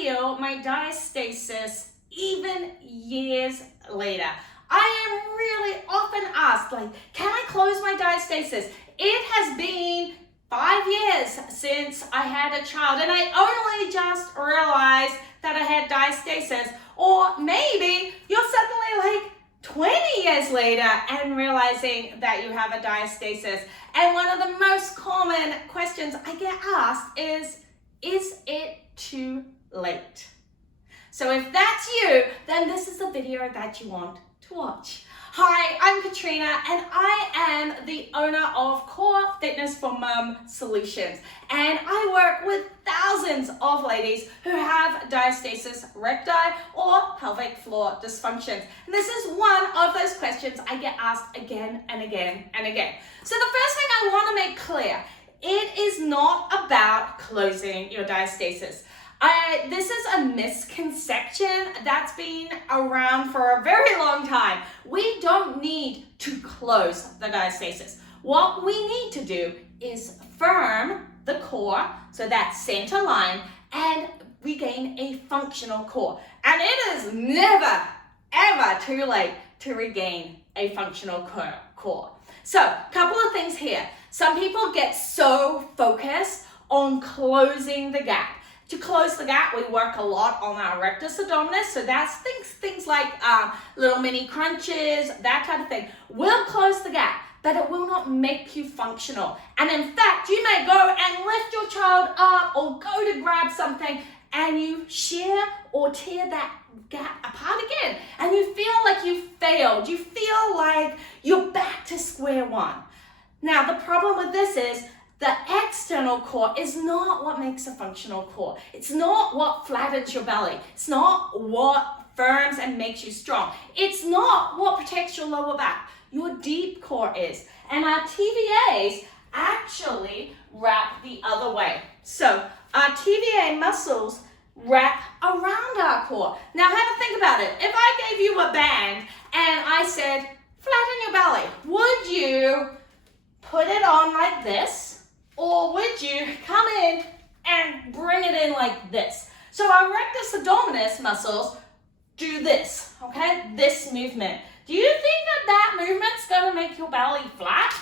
heal my diastasis even years later. I am really often asked, like, can I close my diastasis? It has been 5 years since I had a child and I only just realized that I had diastasis. Or maybe you're suddenly like 20 years later and realizing that you have a diastasis. And one of the most common questions I get asked is it too late? So if that's you, then this is the video that you want to watch. Hi, I'm Katrina and I am the owner of Core Fitness for Mum Solutions. And I work with thousands of ladies who have diastasis recti or pelvic floor dysfunctions. And this is one of those questions I get asked again and again and again. So the first thing I want to make clear, it is not about closing your diastasis. This is a misconception that's been around for a very long time. We don't need to close the diastasis. What we need to do is firm the core, so that center line, and regain a functional core. And it is never, ever too late to regain a functional core. So, a couple of things here. Some people get so focused on closing the gap. To close the gap, we work a lot on our rectus abdominis, so that's things like little mini crunches, that type of thing. Will close the gap, but it will not make you functional. And in fact, you may go and lift your child up or go to grab something and you shear or tear that gap apart again. And you feel like you failed. You feel like you're back to square one. Now, the problem with this is the external core is not what makes a functional core. It's not what flattens your belly. It's not what firms and makes you strong. It's not what protects your lower back. Your deep core is. And our TVAs actually wrap the other way. So our TVA muscles wrap around our core. Now have a think about it. If I gave you a band and I said, flatten your belly, would you put it on like this? Or would you come in and bring it in like this? So our rectus abdominis muscles do this, okay? This movement. Do you think that movement's gonna make your belly flat?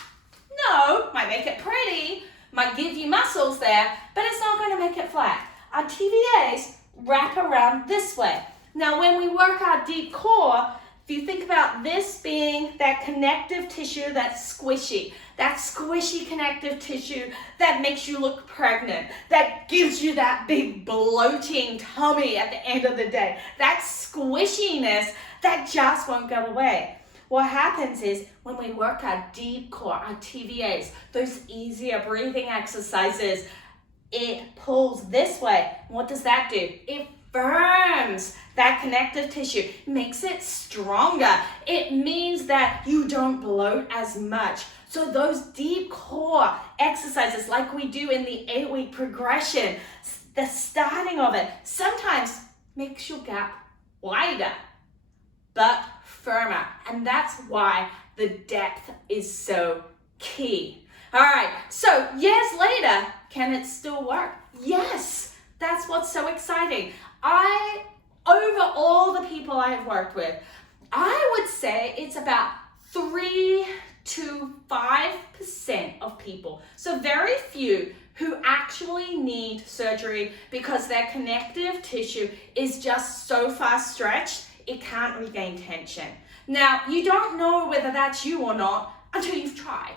No, might make it pretty, might give you muscles there, but it's not gonna make it flat. Our TVAs wrap around this way. Now when we work our deep core, if you think about this being that connective tissue that's squishy, that squishy connective tissue that makes you look pregnant, that gives you that big bloating tummy at the end of the day, that squishiness that just won't go away. What happens is when we work our deep core, our TVAs, those easier breathing exercises, it pulls this way. What does that do? It firms that connective tissue, makes it stronger. It means that you don't bloat as much. So those deep core exercises like we do in the 8-week progression, the starting of it, sometimes makes your gap wider, but firmer. And that's why the depth is so key. All right, so years later, can it still work? Yes, that's what's so exciting. Over all the people I have worked with, I would say it's about 3 to 5% of people. So very few who actually need surgery because their connective tissue is just so far stretched, it can't regain tension. Now, you don't know whether that's you or not until you've tried.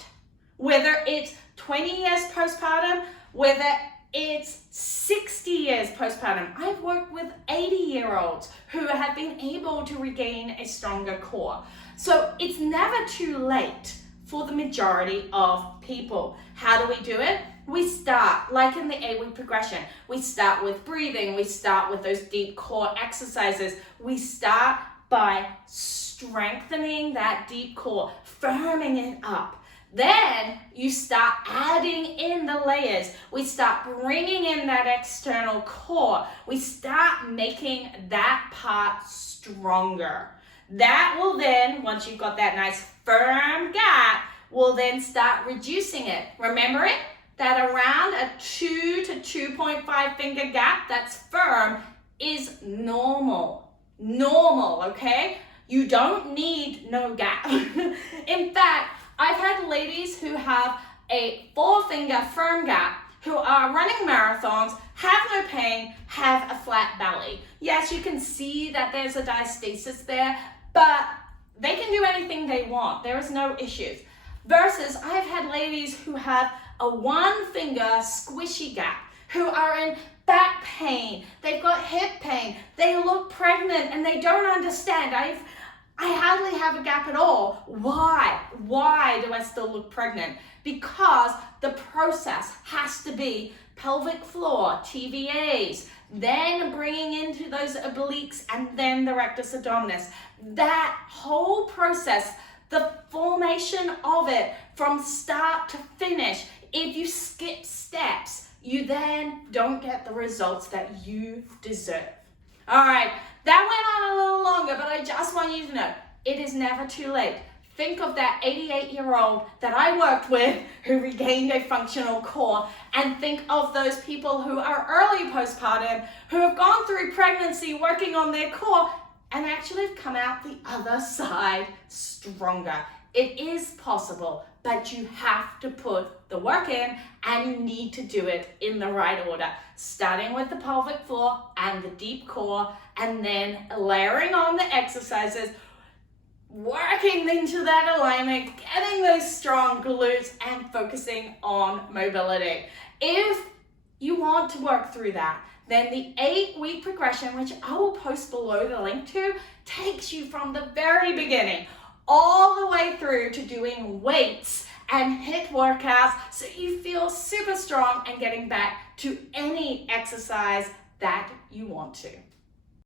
Whether it's 20 years postpartum, whether it's 60 years postpartum. I've worked with 80-year-olds who have been able to regain a stronger core. So it's never too late for the majority of people. How do we do it? We start, like in the 8-week progression, we start with breathing, we start with those deep core exercises. We start by strengthening that deep core, firming it up. Then you start adding in the layers. We start bringing in that external core. We start making that part stronger. That will then, once you've got that nice firm gap, we'll then start reducing it. Remember it? That around a 2 to 2.5 finger gap that's firm is normal. Normal, okay? You don't need no gap. In fact, I've had ladies who have a 4-finger firm gap who are running marathons, have no pain, have a flat belly. Yes, you can see that there's a diastasis there, but they can do anything they want. There is no issues. Versus, I've had ladies who have a 1-finger squishy gap, who are in back pain, they've got hip pain, they look pregnant and they don't understand. I hardly have a gap at all. Why? Why do I still look pregnant? Because the process has to be pelvic floor, TVAs, then bringing into those obliques and then the rectus abdominis. That whole process, the formation of it from start to finish, if you skip steps, you then don't get the results that you deserve. All right, that went on a little longer, but I just want you to know, it is never too late. Think of that 88-year-old that I worked with who regained a functional core, and think of those people who are early postpartum, who have gone through pregnancy working on their core, and actually have come out the other side stronger. It is possible, but you have to put the work in, and you need to do it in the right order, starting with the pelvic floor and the deep core, and then layering on the exercises, working into that alignment, getting those strong glutes, and focusing on mobility. If you want to work through that, then the 8-week progression, which I will post below the link to, takes you from the very beginning all the way through to doing weights and HIIT workouts so you feel super strong and getting back to any exercise that you want to.